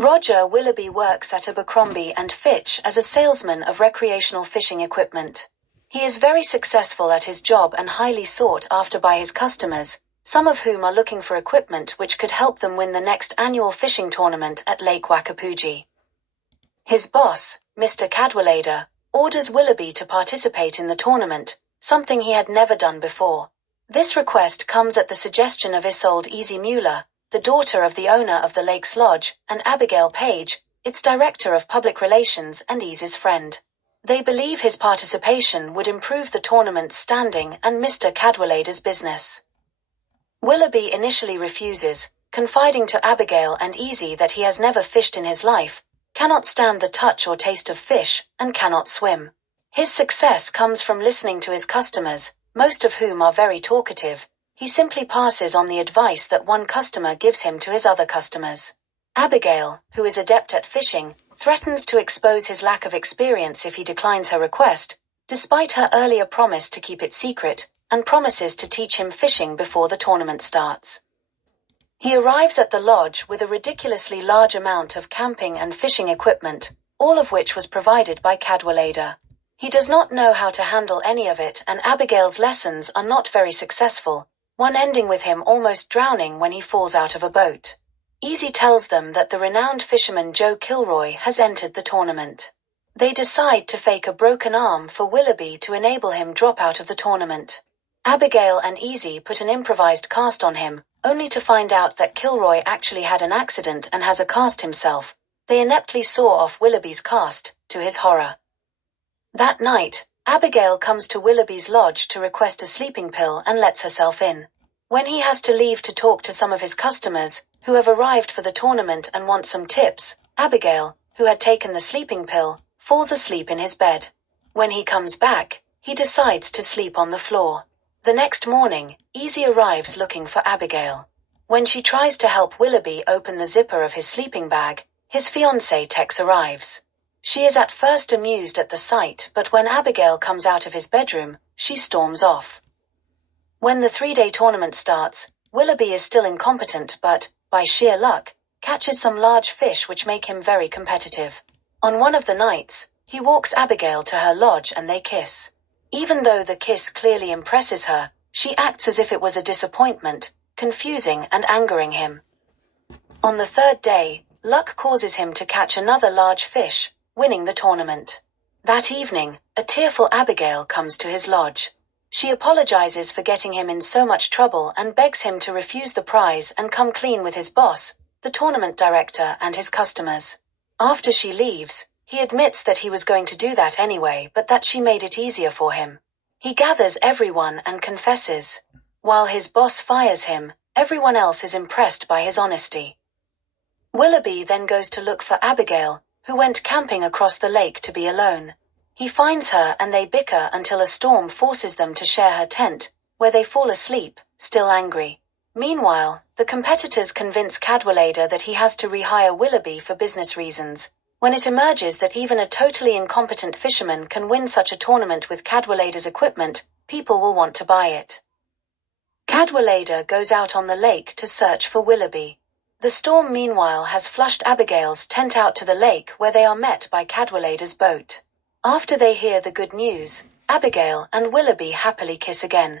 Roger Willoughby works at Abercrombie and Fitch as a salesman of recreational fishing equipment. He is very successful at his job and highly sought after by his customers, some of whom are looking for equipment which could help them win the next annual fishing tournament at Lake Wakapuji. His boss, Mr. Cadwallader, orders Willoughby to participate in the tournament, something he had never done before. This request comes at the suggestion of Isolde Easy Mueller, the daughter of the owner of the Lake's Lodge, and Abigail Page, its director of public relations and Easy's friend. They believe his participation would improve the tournament's standing and Mr. Cadwallader's business. Willoughby initially refuses, confiding to Abigail and Easy that he has never fished in his life, cannot stand the touch or taste of fish, and cannot swim. His success comes from listening to his customers, most of whom are very talkative. He simply passes on the advice that one customer gives him to his other customers. Abigail, who is adept at fishing, threatens to expose his lack of experience if he declines her request, despite her earlier promise to keep it secret, and promises to teach him fishing before the tournament starts. He arrives at the lodge with a ridiculously large amount of camping and fishing equipment, all of which was provided by Cadwallader. He does not know how to handle any of it, and Abigail's lessons are not very successful, one ending with him almost drowning when he falls out of a boat. Easy tells them that the renowned fisherman Joe Kilroy has entered the tournament. They decide to fake a broken arm for Willoughby to enable him drop out of the tournament. Abigail and Easy put an improvised cast on him, only to find out that Kilroy actually had an accident and has a cast himself. They ineptly saw off Willoughby's cast, to his horror. That night, Abigail comes to Willoughby's lodge to request a sleeping pill and lets herself in. When he has to leave to talk to some of his customers, who have arrived for the tournament and want some tips, Abigail, who had taken the sleeping pill, falls asleep in his bed. When he comes back, he decides to sleep on the floor. The next morning, Easy arrives looking for Abigail. When she tries to help Willoughby open the zipper of his sleeping bag, his fiancée Tex arrives. She is at first amused at the sight, but when Abigail comes out of his bedroom, she storms off. When the 3-day tournament starts, Willoughby is still incompetent but, by sheer luck, catches some large fish which make him very competitive. On one of the nights, he walks Abigail to her lodge and they kiss. Even though the kiss clearly impresses her, she acts as if it was a disappointment, confusing and angering him. On the 3rd day, luck causes him to catch another large fish, winning the tournament. That evening, a tearful Abigail comes to his lodge. She apologizes for getting him in so much trouble and begs him to refuse the prize and come clean with his boss, the tournament director, and his customers. After she leaves, he admits that he was going to do that anyway, but that she made it easier for him. He gathers everyone and confesses. While his boss fires him, everyone else is impressed by his honesty. Willoughby then goes to look for Abigail, who went camping across the lake to be alone. He finds her and they bicker until a storm forces them to share her tent, where they fall asleep, still angry. Meanwhile, the competitors convince Cadwallader that he has to rehire Willoughby for business reasons. When it emerges that even a totally incompetent fisherman can win such a tournament with Cadwallader's equipment, people will want to buy it. Cadwallader goes out on the lake to search for Willoughby. The storm meanwhile has flushed Abigail's tent out to the lake where they are met by Cadwallader's boat. After they hear the good news, Abigail and Willoughby happily kiss again.